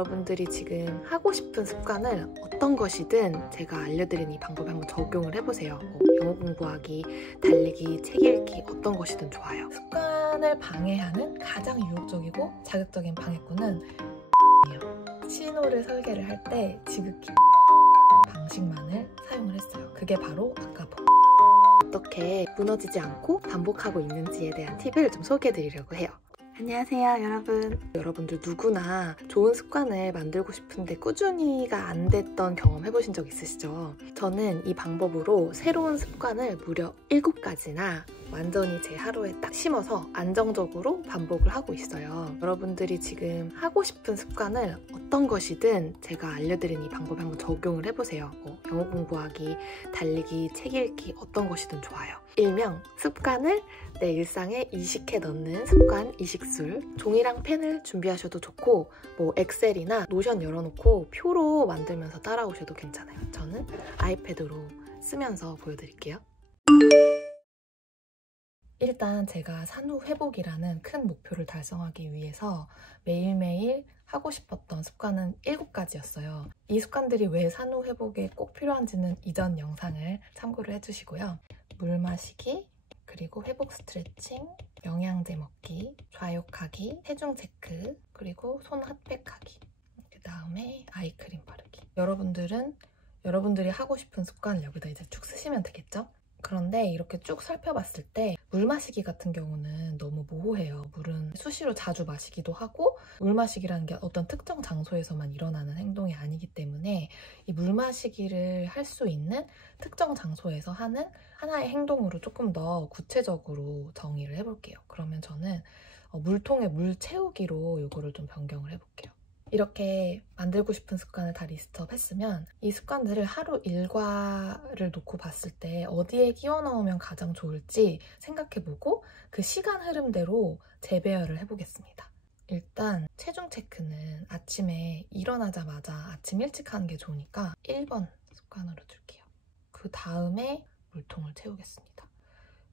여러분들이 지금 하고 싶은 습관을 어떤 것이든 제가 알려드린 이 방법에 한번 적용을 해보세요. 영어 공부하기, 달리기, 책 읽기 어떤 것이든 좋아요. 습관을 방해하는 가장 유혹적이고 자극적인 방해꾼은 신호를 설계를 할 때 지극히 방식만을 사용을 했어요. 그게 바로 아까 어떻게 무너지지 않고 반복하고 있는지에 대한 팁을 좀 소개해드리려고 해요. 안녕하세요 여러분. 여러분들 누구나 좋은 습관을 만들고 싶은데 꾸준히가 안 됐던 경험 해보신 적 있으시죠? 저는 이 방법으로 새로운 습관을 무려 7가지나 완전히 제 하루에 딱 심어서 안정적으로 반복을 하고 있어요. 여러분들이 지금 하고 싶은 습관을 어떤 것이든 제가 알려드린 이 방법에 한번 적용을 해보세요. 영어 공부하기, 달리기, 책 읽기 어떤 것이든 좋아요. 일명 습관을 내 일상에 이식해 넣는 습관 이식술. 종이랑 펜을 준비하셔도 좋고 엑셀이나 노션 열어놓고 표로 만들면서 따라오셔도 괜찮아요. 저는 아이패드로 쓰면서 보여드릴게요. 일단 제가 산후 회복이라는 큰 목표를 달성하기 위해서 매일매일 하고 싶었던 습관은 7가지였어요. 이 습관들이 왜 산후 회복에 꼭 필요한지는 이전 영상을 참고를 해주시고요. 물 마시기, 그리고 회복 스트레칭, 영양제 먹기, 좌욕하기, 체중 체크, 그리고 손 핫팩하기, 그 다음에 아이크림 바르기. 여러분들이 하고 싶은 습관을 여기다 이제 쭉 쓰시면 되겠죠? 그런데 이렇게 쭉 살펴봤을 때 물 마시기 같은 경우는 너무 모호해요. 물은 수시로 자주 마시기도 하고 물 마시기라는 게 어떤 특정 장소에서만 일어나는 행동이 아니기 때문에 이 물 마시기를 할 수 있는 특정 장소에서 하는 하나의 행동으로 조금 더 구체적으로 정의를 해볼게요. 그러면 저는 물통에 물 채우기로 이거를 좀 변경을 해볼게요. 이렇게 만들고 싶은 습관을 다 리스트업 했으면 이 습관들을 하루 일과를 놓고 봤을 때 어디에 끼워 넣으면 가장 좋을지 생각해보고 그 시간 흐름대로 재배열을 해보겠습니다. 일단 체중 체크는 아침에 일어나자마자 아침 일찍 하는 게 좋으니까 1번 습관으로 둘게요. 그 다음에 물통을 채우겠습니다.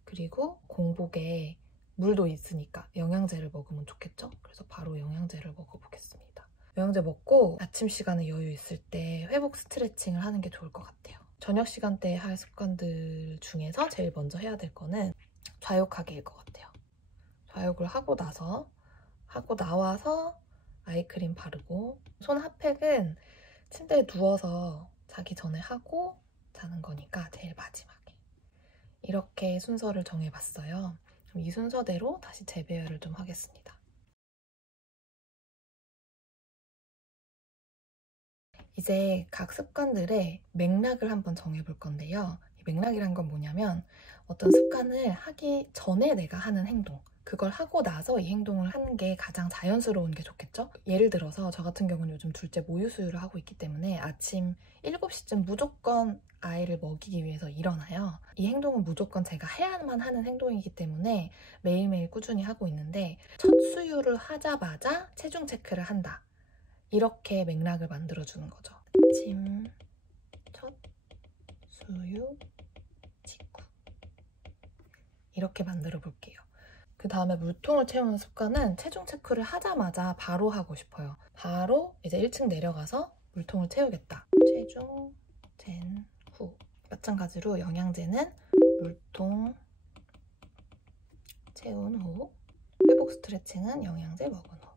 그리고 공복에 물도 있으니까 영양제를 먹으면 좋겠죠? 그래서 바로 영양제를 먹어보겠습니다. 영양제 먹고 아침 시간에 여유 있을 때 회복 스트레칭을 하는 게 좋을 것 같아요. 저녁 시간대에 할 습관들 중에서 제일 먼저 해야 될 거는 좌욕하기일 것 같아요. 좌욕을 하고 나와서 아이크림 바르고, 손 핫팩은 침대에 누워서 자기 전에 하고 자는 거니까 제일 마지막에. 이렇게 순서를 정해봤어요. 그럼 이 순서대로 다시 재배열을 좀 하겠습니다. 이제 각 습관들의 맥락을 한번 정해볼 건데요. 이 맥락이란 건 뭐냐면 어떤 습관을 하기 전에 내가 하는 행동, 그걸 하고 나서 이 행동을 하는 게 가장 자연스러운 게 좋겠죠? 예를 들어서 저 같은 경우는 요즘 둘째 모유 수유를 하고 있기 때문에 아침 7시쯤 무조건 아이를 먹이기 위해서 일어나요. 이 행동은 무조건 제가 해야만 하는 행동이기 때문에 매일매일 꾸준히 하고 있는데 첫 수유를 하자마자 체중 체크를 한다. 이렇게 맥락을 만들어주는 거죠. 아침 첫 수유 직후. 이렇게 만들어 볼게요. 그 다음에 물통을 채우는 습관은 체중 체크를 하자마자 바로 하고 싶어요. 바로 이제 1층 내려가서 물통을 채우겠다. 체중 잰 후. 마찬가지로 영양제는 물통 채운 후, 회복 스트레칭은 영양제 먹은 후.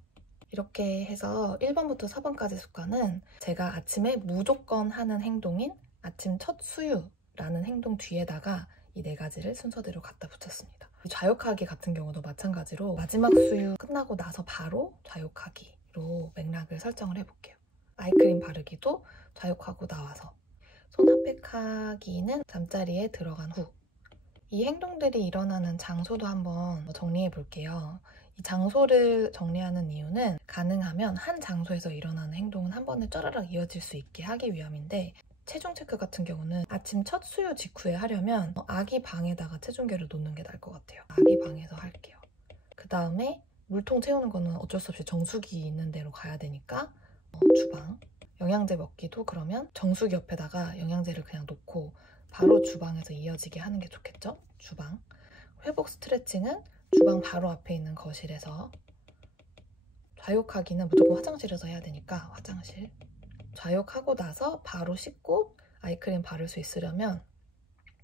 이렇게 해서 1번부터 4번까지 습관은 제가 아침에 무조건 하는 행동인 아침 첫 수유라는 행동 뒤에다가 이 4가지를 순서대로 갖다 붙였습니다. 좌욕하기 같은 경우도 마찬가지로 마지막 수유 끝나고 나서 바로 좌욕하기로 맥락을 설정을 해볼게요. 아이크림 바르기도 좌욕하고 나와서, 손 핫팩하기는 잠자리에 들어간 후. 이 행동들이 일어나는 장소도 한번 정리해 볼게요. 이 장소를 정리하는 이유는 가능하면 한 장소에서 일어나는 행동은 한 번에 쫘라락 이어질 수 있게 하기 위함인데, 체중 체크 같은 경우는 아침 첫 수유 직후에 하려면 아기 방에다가 체중계를 놓는 게 나을 것 같아요. 아기 방에서 할게요. 그 다음에 물통 채우는 거는 어쩔 수 없이 정수기 있는 데로 가야 되니까 주방. 영양제 먹기도 그러면 정수기 옆에다가 영양제를 그냥 놓고 바로 주방에서 이어지게 하는 게 좋겠죠? 주방. 회복 스트레칭은 주방 바로 앞에 있는 거실에서 좌욕하기는 무조건 화장실에서 해야 되니까 화장실. 좌욕하고 나서 바로 씻고 아이크림 바를 수 있으려면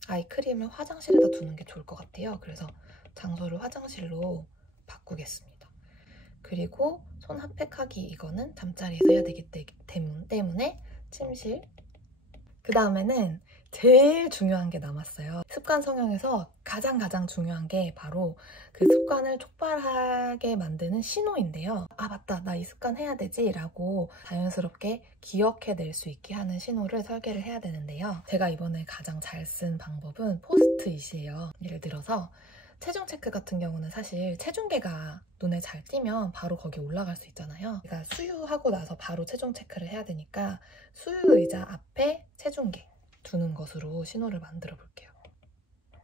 아이크림을 화장실에다 두는 게 좋을 것 같아요. 그래서 장소를 화장실로 바꾸겠습니다. 그리고 손 핫팩하기 이거는 잠자리에서 해야 되기 때문에 침실. 그 다음에는 제일 중요한 게 남았어요. 습관 성형에서 가장 중요한 게 바로 그 습관을 촉발하게 만드는 신호인데요. 아 맞다, 나 이 습관 해야 되지 라고 자연스럽게 기억해낼 수 있게 하는 신호를 설계를 해야 되는데요. 제가 이번에 가장 잘 쓴 방법은 포스트잇이에요. 예를 들어서 체중 체크 같은 경우는 사실 체중계가 눈에 잘 띄면 바로 거기 올라갈 수 있잖아요. 그러니까 수유하고 나서 바로 체중 체크를 해야 되니까 수유 의자 앞에 체중계 두는 것으로 신호를 만들어 볼게요.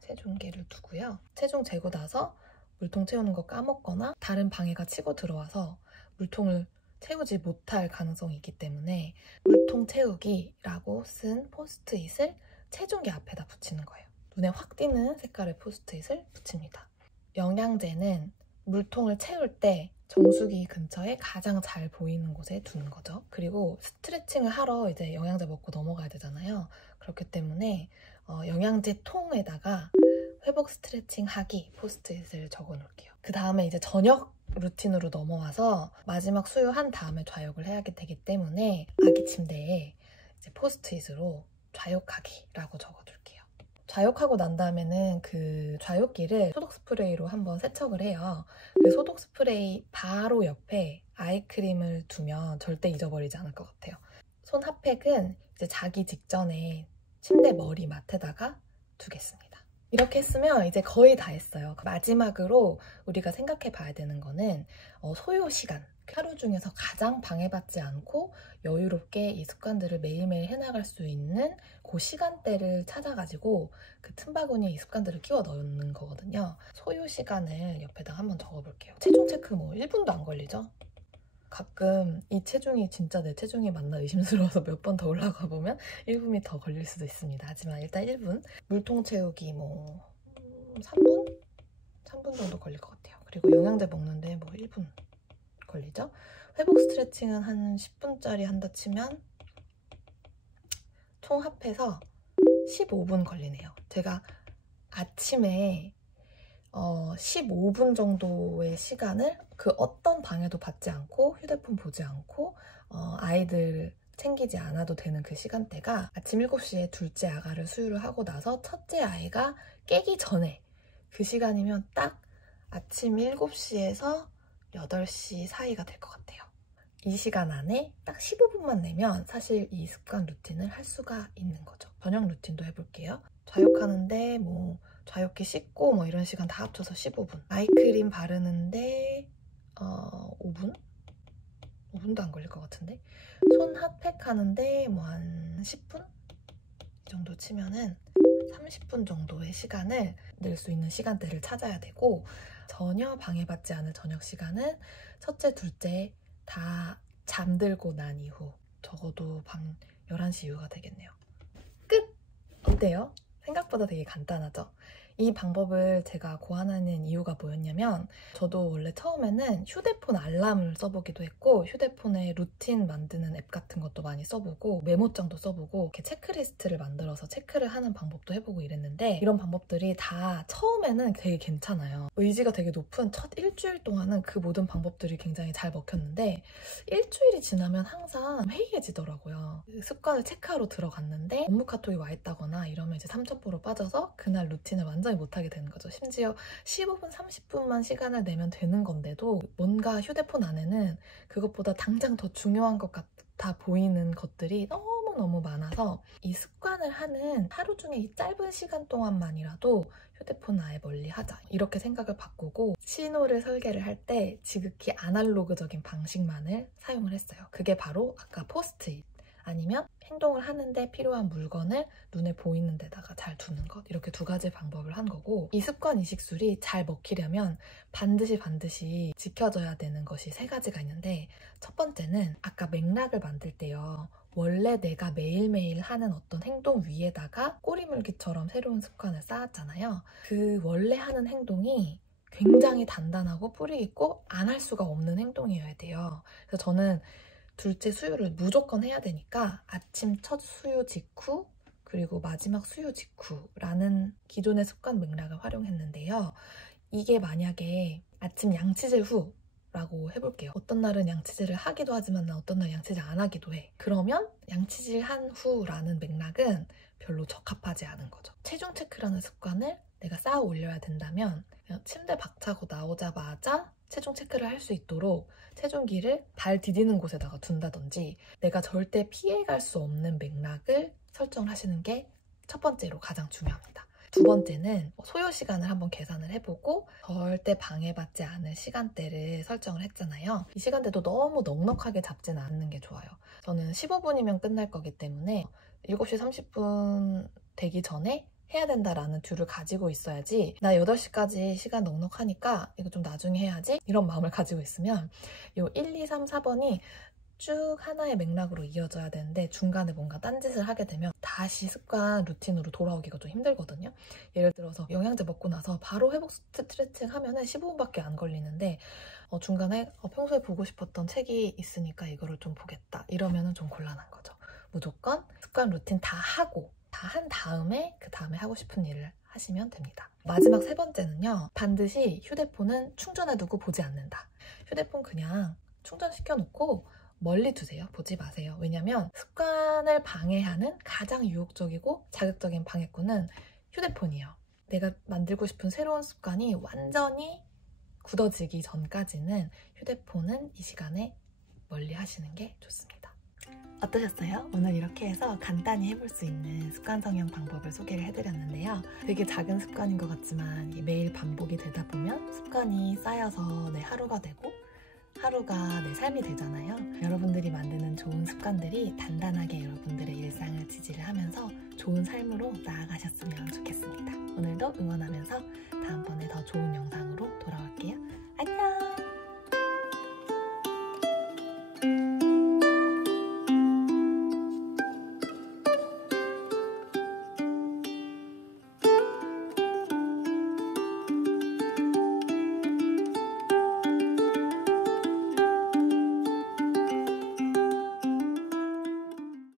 체중계를 두고요. 체중 재고 나서 물통 채우는 거 까먹거나 다른 방해가 치고 들어와서 물통을 채우지 못할 가능성이 있기 때문에 물통 채우기라고 쓴 포스트잇을 체중계 앞에다 붙이는 거예요. 눈에 확 띄는 색깔의 포스트잇을 붙입니다. 영양제는 물통을 채울 때 정수기 근처에 가장 잘 보이는 곳에 두는 거죠. 그리고 스트레칭을 하러 이제 영양제 먹고 넘어가야 되잖아요. 그렇기 때문에 영양제 통에다가 회복 스트레칭 하기 포스트잇을 적어 놓을게요. 그 다음에 이제 저녁 루틴으로 넘어와서 마지막 수유한 다음에 좌욕을 해야 되기 때문에 아기 침대에 이제 포스트잇으로 좌욕하기라고 적어둘게요. 좌욕하고 난 다음에는 그 좌욕기를 소독 스프레이로 한번 세척을 해요. 그 소독 스프레이 바로 옆에 아이크림을 두면 절대 잊어버리지 않을 것 같아요. 손 핫팩은 이제 자기 직전에 침대 머리맡에다가 두겠습니다. 이렇게 했으면 이제 거의 다 했어요. 마지막으로 우리가 생각해 봐야 되는 거는 소요 시간. 하루 중에서 가장 방해받지 않고 여유롭게 이 습관들을 매일매일 해나갈 수 있는 그 시간대를 찾아가지고 그 틈바구니에 이 습관들을 끼워 넣는 거거든요. 소요 시간을 옆에다 한번 적어볼게요. 체중 체크 뭐 1분도 안 걸리죠? 가끔 이 체중이 진짜 내 체중이 맞나 의심스러워서 몇 번 더 올라가 보면 1분이 더 걸릴 수도 있습니다. 하지만 일단 1분. 물통 채우기 뭐 3분? 3분 정도 걸릴 것 같아요. 그리고 영양제 먹는데 뭐 1분 걸리죠? 회복 스트레칭은 한 10분짜리 한다 치면 총 합해서 15분 걸리네요. 제가 아침에 15분 정도의 시간을 그 어떤 방해도 받지 않고 휴대폰 보지 않고 아이들 챙기지 않아도 되는 그 시간대가 아침 7시에 둘째 아가를 수유를 하고 나서 첫째 아이가 깨기 전에 그 시간이면 딱 아침 7시에서 8시 사이가 될 것 같아요. 이 시간 안에 딱 15분만 내면 사실 이 습관 루틴을 할 수가 있는 거죠. 저녁 루틴도 해볼게요. 좌욕하는데 뭐 좌욕기 씻고 뭐 이런 시간 다 합쳐서 15분. 아이크림 바르는데 5분? 5분도 안 걸릴 것 같은데? 손 핫팩 하는데 뭐 한 10분? 이 정도 치면은 30분 정도의 시간을 낼 수 있는 시간대를 찾아야 되고 전혀 방해받지 않을 저녁 시간은 첫째, 둘째 다 잠들고 난 이후 적어도 밤 11시 이후가 되겠네요. 끝! 어때요? 생각보다 되게 간단하죠? 이 방법을 제가 고안하는 이유가 뭐였냐면 저도 원래 처음에는 휴대폰 알람을 써보기도 했고 휴대폰에 루틴 만드는 앱 같은 것도 많이 써보고 메모장도 써보고 이렇게 체크리스트를 만들어서 체크를 하는 방법도 해보고 이랬는데 이런 방법들이 다 처음에는 되게 괜찮아요. 의지가 되게 높은 첫 일주일 동안은 그 모든 방법들이 굉장히 잘 먹혔는데 일주일이 지나면 항상 해이해지더라고요. 습관을 체크하러 들어갔는데 업무 카톡이 와 있다거나 이러면 이제 3첩보로 빠져서 그날 루틴을 완전히 못하게 되는 거죠. 심지어 15분, 30분만 시간을 내면 되는 건데도 뭔가 휴대폰 안에는 그것보다 당장 더 중요한 것 같아 보이는 것들이 너무너무 많아서 이 습관을 하는 하루 중에 이 짧은 시간 동안만이라도 휴대폰 아예 멀리 하자 이렇게 생각을 바꾸고 신호를 설계를 할 때 지극히 아날로그적인 방식만을 사용을 했어요. 그게 바로 아까 포스트잇 아니면 행동을 하는데 필요한 물건을 눈에 보이는 데다가 잘 두는 것 이렇게 두 가지 방법을 한 거고 이 습관 이식술이 잘 먹히려면 반드시 지켜져야 되는 것이 3가지가 있는데 첫 번째는 아까 맥락을 만들 때요. 원래 내가 매일매일 하는 어떤 행동 위에다가 꼬리물기처럼 새로운 습관을 쌓았잖아요. 그 원래 하는 행동이 굉장히 단단하고 뿌리 있고 안 할 수가 없는 행동이어야 돼요. 그래서 저는 둘째 수유를 무조건 해야 되니까 아침 첫 수유 직후 그리고 마지막 수유 직후라는 기존의 습관 맥락을 활용했는데요. 이게 만약에 아침 양치질 후라고 해볼게요. 어떤 날은 양치질을 하기도 하지만 어떤 날 양치질 안 하기도 해. 그러면 양치질 한 후라는 맥락은 별로 적합하지 않은 거죠. 체중 체크라는 습관을 내가 쌓아 올려야 된다면 그냥 침대 박차고 나오자마자 체중 체크를 할 수 있도록 체중기를 발 디디는 곳에다가 둔다든지 내가 절대 피해갈 수 없는 맥락을 설정을 하시는 게 첫 번째로 가장 중요합니다. 두 번째는 소요 시간을 한번 계산을 해보고 절대 방해받지 않을 시간대를 설정을 했잖아요. 이 시간대도 너무 넉넉하게 잡지는 않는 게 좋아요. 저는 15분이면 끝날 거기 때문에 7시 30분 되기 전에 해야 된다라는 듀를 가지고 있어야지 나 8시까지 시간 넉넉하니까 이거 좀 나중에 해야지 이런 마음을 가지고 있으면 요 1, 2, 3, 4번이 쭉 하나의 맥락으로 이어져야 되는데 중간에 뭔가 딴짓을 하게 되면 다시 습관 루틴으로 돌아오기가 좀 힘들거든요. 예를 들어서 영양제 먹고 나서 바로 회복 스트레칭 하면은 15분밖에 안 걸리는데 중간에 평소에 보고 싶었던 책이 있으니까 이거를 좀 보겠다 이러면은 좀 곤란한 거죠. 무조건 습관 루틴 다 하고 다 한 다음에 그 다음에 하고 싶은 일을 하시면 됩니다. 마지막 세 번째는요. 반드시 휴대폰은 충전해두고 보지 않는다. 휴대폰 그냥 충전시켜 놓고 멀리 두세요. 보지 마세요. 왜냐면 습관을 방해하는 가장 유혹적이고 자극적인 방해꾼은 휴대폰이에요. 내가 만들고 싶은 새로운 습관이 완전히 굳어지기 전까지는 휴대폰은 이 시간에 멀리 하시는 게 좋습니다. 어떠셨어요? 오늘 이렇게 해서 간단히 해볼 수 있는 습관 성형 방법을 소개를 해드렸는데요. 되게 작은 습관인 것 같지만 매일 반복이 되다 보면 습관이 쌓여서 내 하루가 되고 하루가 내 삶이 되잖아요. 여러분들이 만드는 좋은 습관들이 단단하게 여러분들의 일상을 지지를 하면서 좋은 삶으로 나아가셨으면 좋겠습니다. 오늘도 응원하면서 다음번에 더 좋은 영상